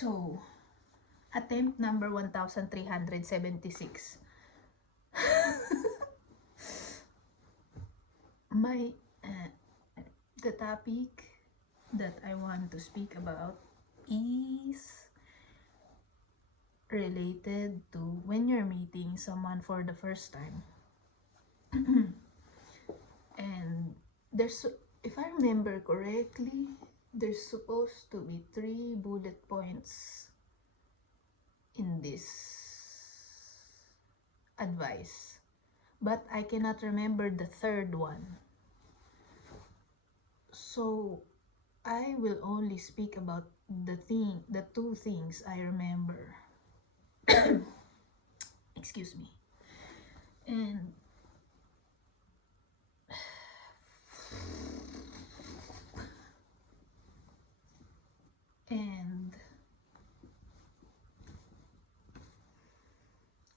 So, attempt number 1376. My the topic that I want to speak about is related to when you're meeting someone for the first time. And there's, if I remember correctly, there's supposed to be 3 bullet points in this advice, but I cannot remember the third one. So I will only speak about the two things I remember. Excuse me. And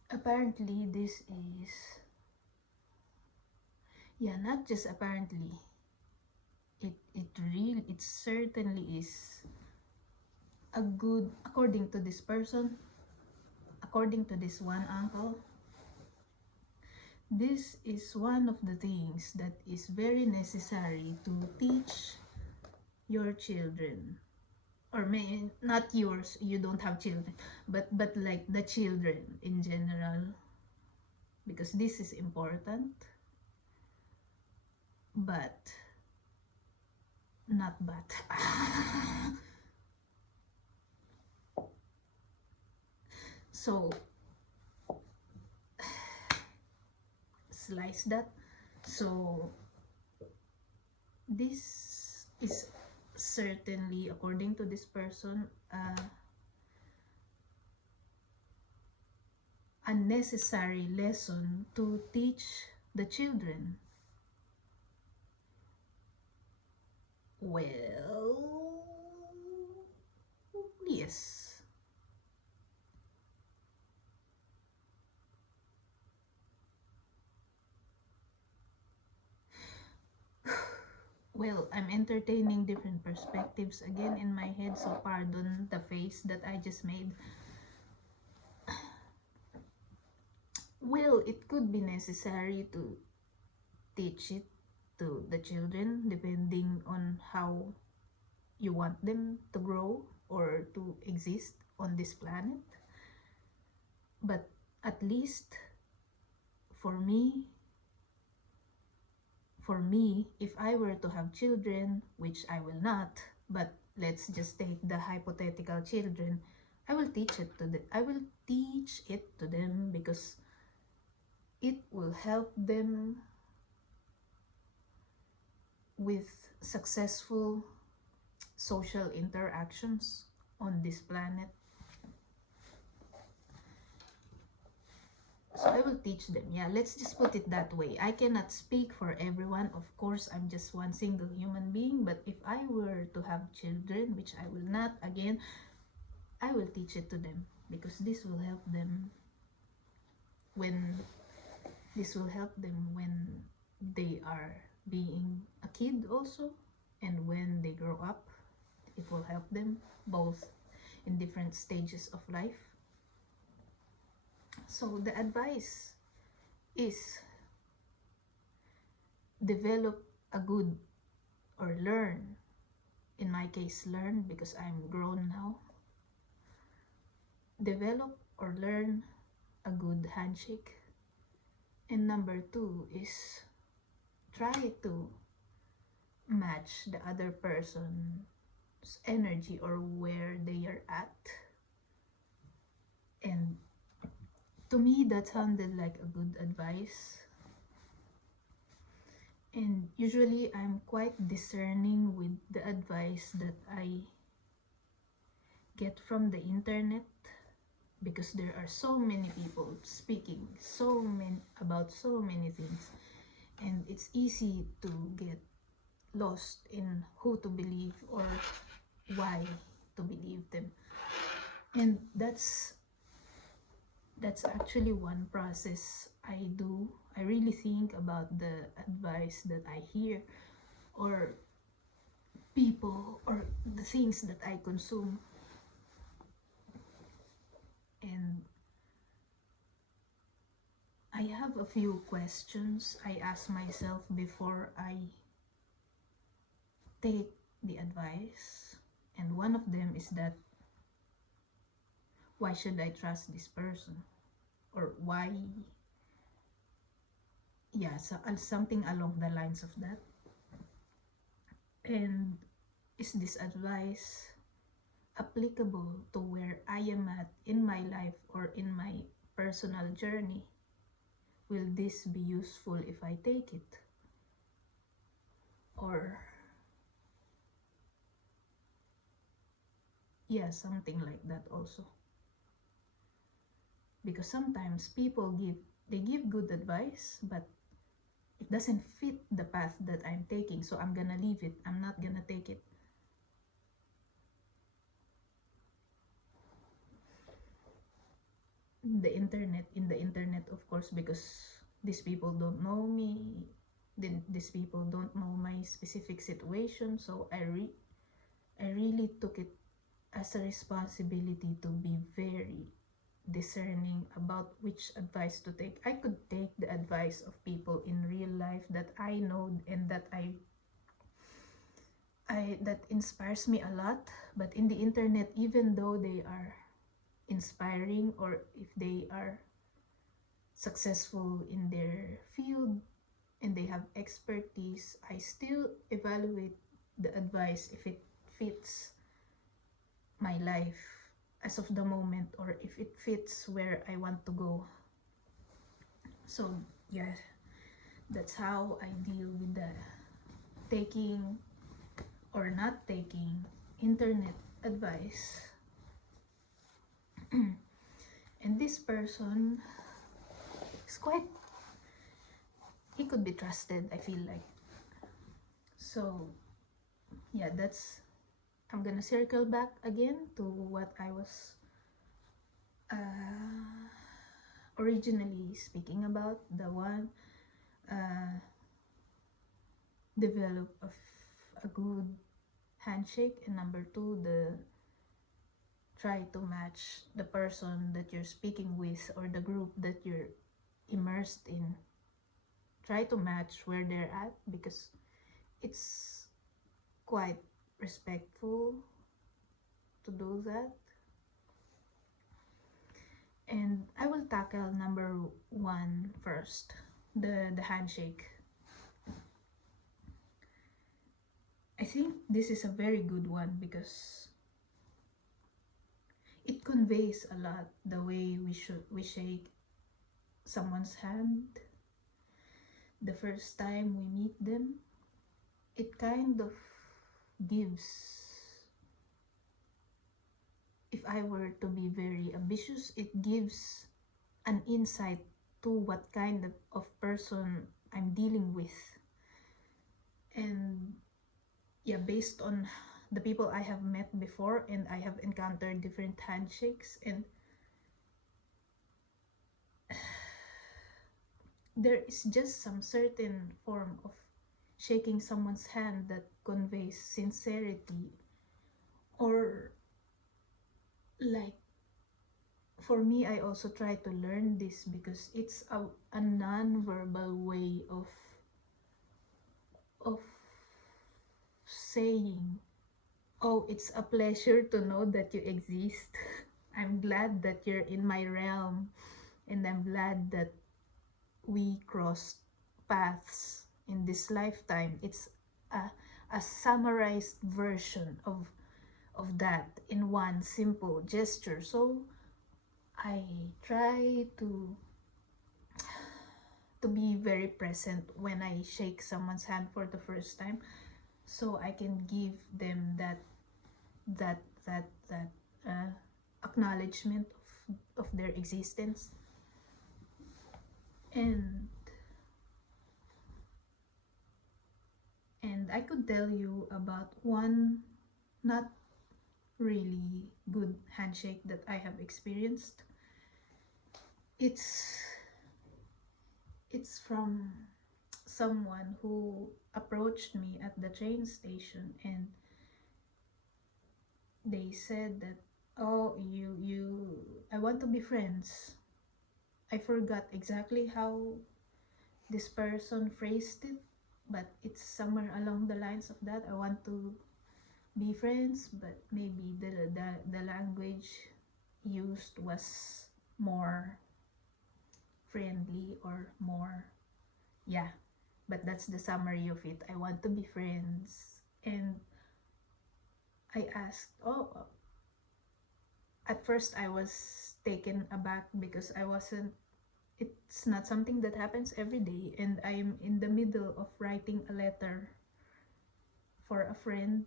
apparently this is, yeah, not just apparently, it certainly is a good, according to this person, according to this one uncle, this is one of the things that is very necessary to teach your children, or may not yours, you don't have children, but like the children in general, because this is important, but not but. So slice that. So this is certainly, according to this person, a necessary lesson to teach the children. Well, yes. Well, I'm entertaining different perspectives again in my head, so pardon the face that I just made. Well, it could be necessary to teach it to the children depending on how you want them to grow or to exist on this planet. But at least for me, if I were to have children, which I will not, but let's just take the hypothetical children, I will teach it to them because it will help them with successful social interactions on this planet. So I will teach them. Yeah, let's just put it that way. I cannot speak for everyone. Of course, I'm just one single human being. But if I were to have children, which I will not, again, I will teach it to them because this will help them when they are being a kid also, and when they grow up, it will help them both in different stages of life. So the advice is develop a good, or learn, in my case learn because I'm grown now, develop or learn a good handshake. And number 2 is try to match the other person's energy or where they are at. And to me, that sounded like a good advice. And usually I'm quite discerning with the advice that I get from the internet, because there are so many people speaking about so many things, and it's easy to get lost in who to believe or why to believe them. And that's actually one process I do. I really think about the advice that I hear, or people, or the things that I consume. I have a few questions I ask myself before I take the advice. And one of them is that, why should I trust this person? Or why, yeah, so, something along the lines of that. And is this advice applicable to where I am at in my life or in my personal journey? Will this be useful if I take it? Or, yeah, something like that also. Because sometimes people give good advice, but it doesn't fit the path that I'm taking, so I'm gonna leave it. I'm not gonna take it. In the internet, of course, because these people don't know me, then these people don't know my specific situation, so I really took it as a responsibility to be very discerning about which advice to take. I could take the advice of people in real life that I know and that that inspires me a lot, but in the internet, even though they are inspiring or if they are successful in their field and they have expertise, I still evaluate the advice if it fits my life as of the moment or if it fits where I want to go. So yeah, that's how I deal with the taking or not taking internet advice. And this person is quite, he could be trusted, I feel like. So yeah, that's, I'm gonna circle back again to what I was originally speaking about. The one, develop a good handshake, and number two, the try to match the person that you're speaking with or the group that you're immersed in. Try to match where they're at, because it's quite respectful to do that. And I will tackle number one first, the handshake. I think this is a very good one because it conveys a lot, the way we shake someone's hand the first time we meet them. It kind of gives, if I were to be very ambitious, it gives an insight to what kind of person I'm dealing with. And yeah, based on the people I have met before, and I have encountered different handshakes, and there is just some certain form of shaking someone's hand that conveys sincerity, or like, for me, I also try to learn this because it's a non-verbal way of saying, oh, it's a pleasure to know that you exist. I'm glad that you're in my realm, and I'm glad that we crossed paths in this lifetime. It's a summarized version of that in one simple gesture. So I try to be very present when I shake someone's hand for the first time, so I can give them that acknowledgement of their existence. And I could tell you about one not really good handshake that I have experienced. It's from someone who approached me at the train station, and they said that, oh, you I want to be friends. I forgot exactly how this person phrased it, but it's somewhere along the lines of that. I want to be friends, but maybe the language used was more friendly or more, yeah. But that's the summary of it. I want to be friends. And I asked, oh, at first I was taken aback because I wasn't, it's not something that happens every day, and I'm in the middle of writing a letter for a friend,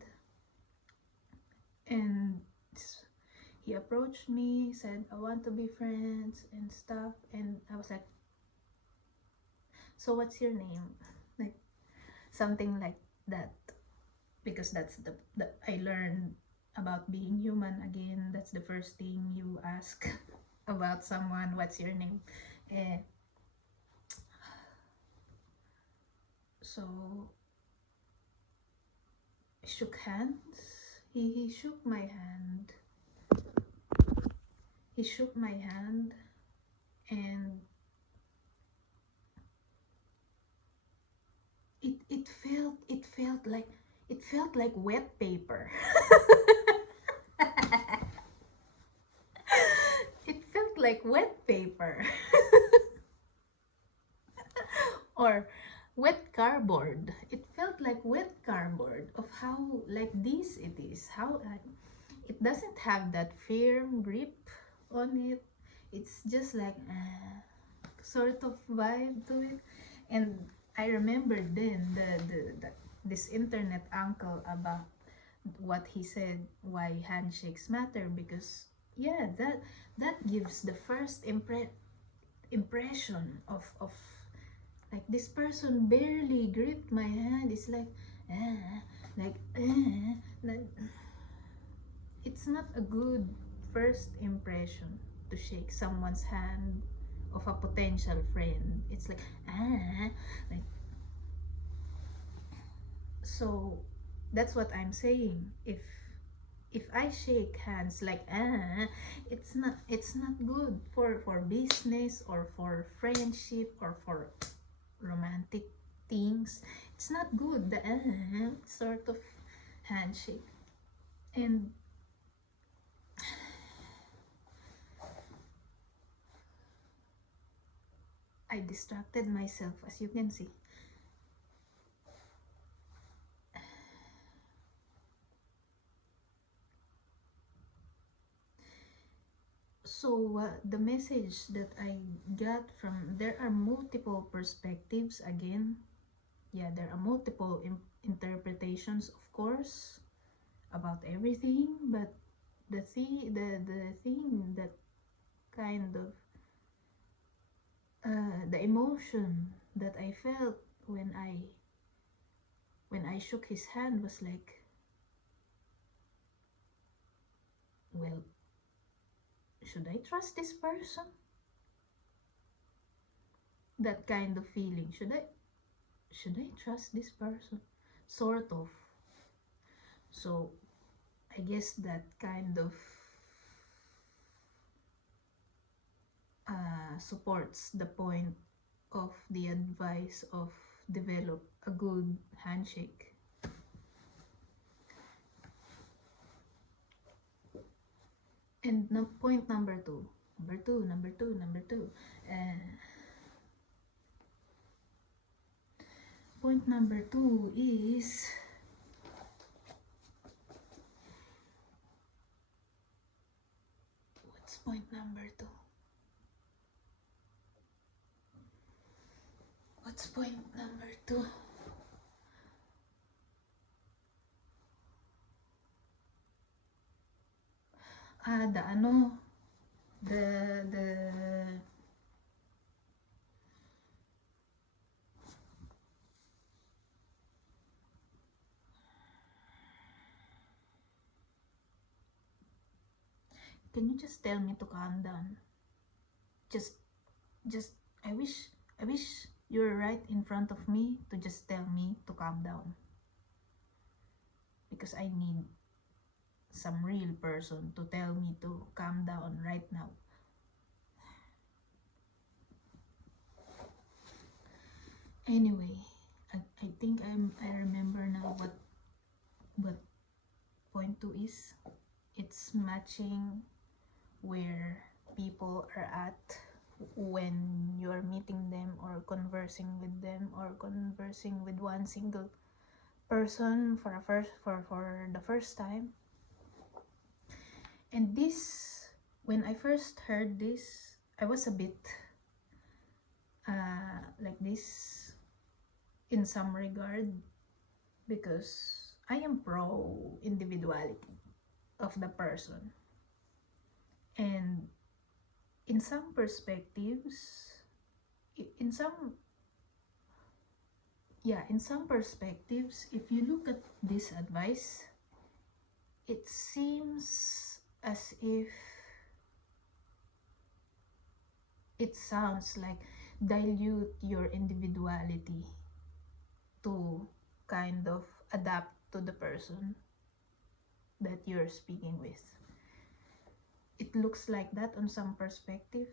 and he approached me, said, I want to be friends and stuff, and I was like, so what's your name? Like, something like that. Because that's the I learned about being human again. That's the first thing you ask about someone, what's your name? And so shook hands. He shook my hand. He shook my hand, and it felt like wet paper. It felt like wet paper. Or wet cardboard. It felt like wet cardboard of how like this it is. How it doesn't have that firm grip on it. It's just like sort of vibe to it. And I remember then the this internet uncle about what he said, why handshakes matter, because yeah, that gives the first impression of like this person barely gripped my hand. It's like like like it's not a good first impression to shake someone's hand of a potential friend. It's like so that's what I'm saying. If I shake hands like it's not good for business or for friendship or for romantic things. It's not good, the sort of handshake. And I distracted myself, as you can see. So the message that I got from, there are multiple perspectives again. Yeah, there are multiple interpretations, of course, about everything. But the thing that kind of the emotion that I felt when I shook his hand was like, well, should I trust this person? That kind of feeling. Should I trust this person? Sort of. So I guess that kind of supports the point of the advice of develop a good handshake. And point number two. Point number two is what's point number two? What's point number two? The can you just tell me to calm down? Just just I wish you were right in front of me to just tell me to calm down, because I need some real person to tell me to calm down right now. Anyway, I think I remember now what point 2 is. It's matching where people are at when you're meeting them or conversing with them or conversing with one single person for the first time. And this, when I first heard this, I was a bit like this in some regard, because I am pro individuality of the person, and in some perspectives, in some in some perspectives, if you look at this advice, it seems as if it sounds like dilute your individuality to kind of adapt to the person that you're speaking with. It looks like that on some perspective.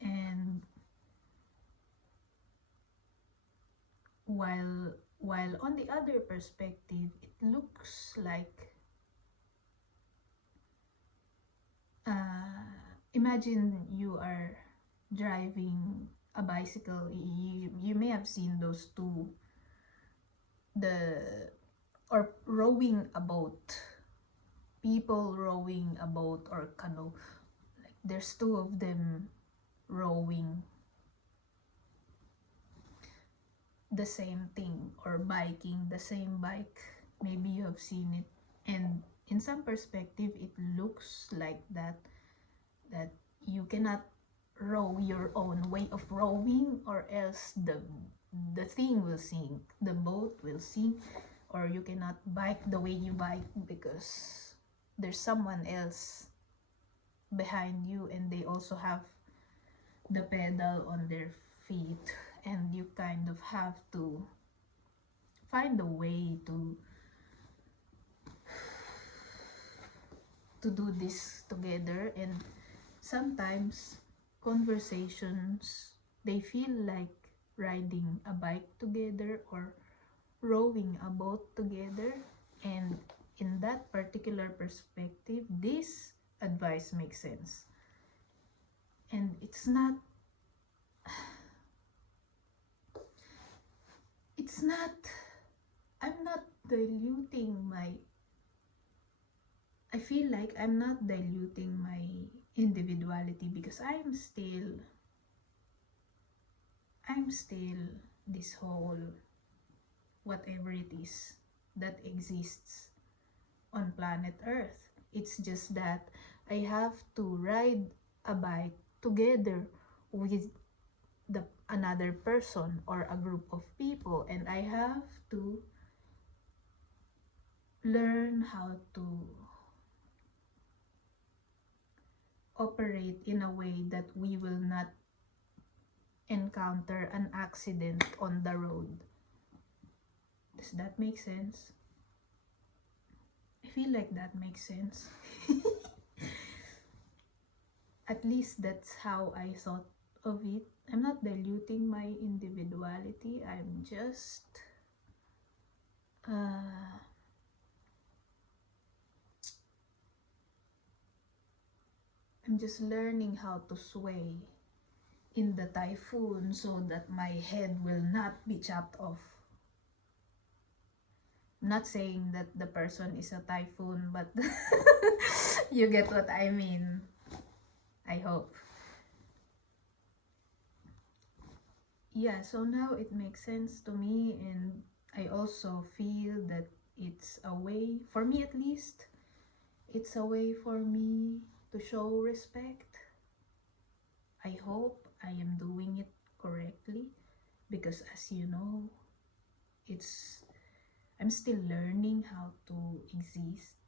And while on the other perspective, it looks like imagine you are driving a bicycle. You may have seen those two, or rowing a boat, people rowing a boat or canoe. Like there's two of them rowing the same thing, or biking the same bike. Maybe you have seen it, and in some perspective it looks like that you cannot row your own way of rowing, or else the thing will sink, the boat will sink. Or you cannot bike the way you bike because there's someone else behind you and they also have the pedal on their feet, and you kind of have to find a way to do this together. And sometimes conversations, they feel like riding a bike together or rowing a boat together. And in that particular perspective, this advice makes sense. And it's not I'm not diluting my I feel like I'm not diluting my individuality, because I'm still this whole whatever it is that exists on planet Earth. It's just that I have to ride a bike together with another person or a group of people, and I have to learn how to operate in a way that we will not encounter an accident on the road. Does that make sense? I feel like that makes sense. At least that's how I thought of it. I'm not diluting my individuality. I'm just learning how to sway in the typhoon so that my head will not be chopped off. I'm not saying that the person is a typhoon, but you get what I mean. I hope. Yeah, so now it makes sense to me, and I also feel that it's a way, for me at least, it's a way for me to show respect. I hope I am doing it correctly, because as you know, I'm still learning how to exist